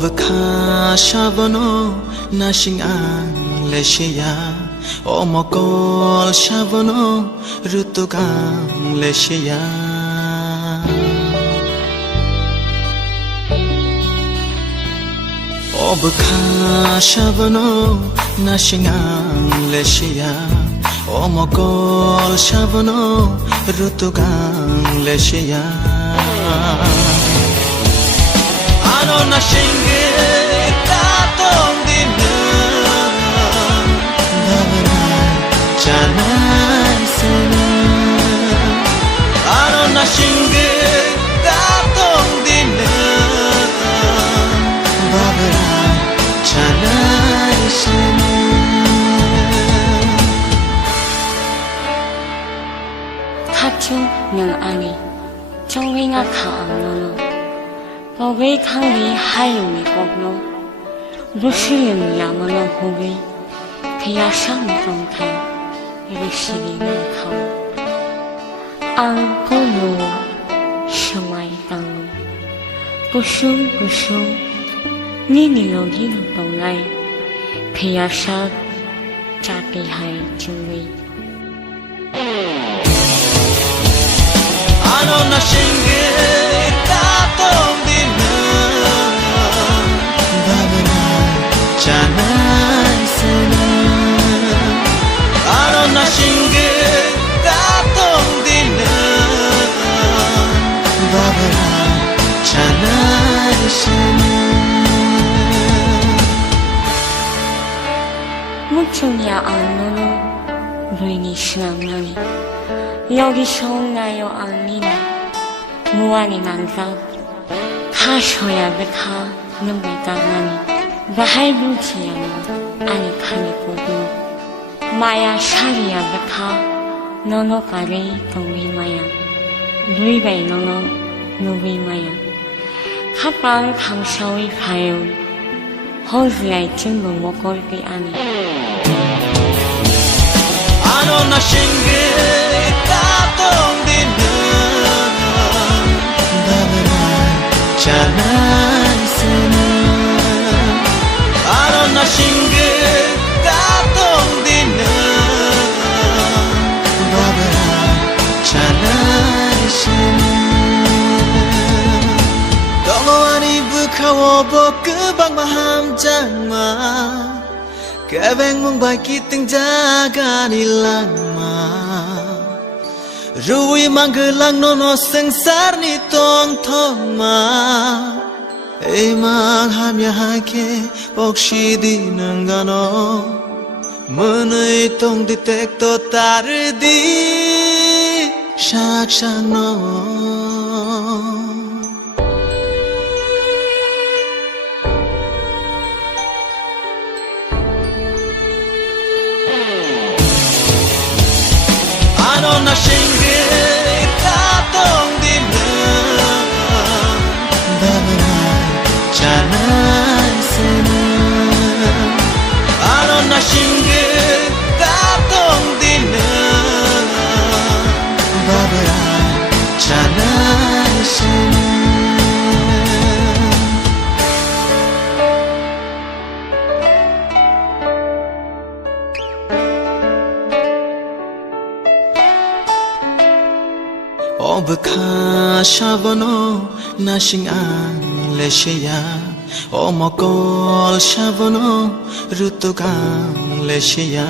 Obka Shavono Nasing ang Lesia Omokol Shavono Rutukang Lesia Obka Shavono Nasing ang Lesia Omokol Shavono Rutukang Lesia Ano na shinge tatong dinam Babaran janay sana Ano na shinge tatong dinam Babaran janay sana Kachung ng ani Chongwi nga kaang nono Pagay kang di hayong ikogno Rusilin yaman ang hugay Kaya siyang itong tayo Rusilin ang kao Ang puno Siyamay tanglo Pusong Ninilogin ang tawlay Kaya siya Chatihay chungway Ano na shinge tatong dinam Babaran janay sana Ano na shinge tatong dinam Babaran janay sana Muchungya ang nono Ruini siyang nani 여기서 나요 아니나 무한히 난사 가셔야 베카 능베가 나니 바할부지야노 아니 카니고도 마야 샤리야 베카 너노 가리 동위마야 루이베이 너노 누위마야 카빵 강샤위 파요 호즈야이 증거 먹을게 아니 Ano na shinge tatong dinam Babaran janay sana Ano na shinge tatong dinam Babaran janay sana Dongo ani bukawo bokubang maham jangma Keveng mong bakit ang jaga nilang ma Rui manggelang nono sengsar ni tong tong ma Emang hamya hake bokshi di nanggano Menai tong detekto tardi Shak shak no Ano na shinge tatong dinam Babaran janay sana Ano na shinge tatong dinam Babaran janay sana Obka Shavono Nasing ang Lesia Omokol Shavono Rutukang Lesia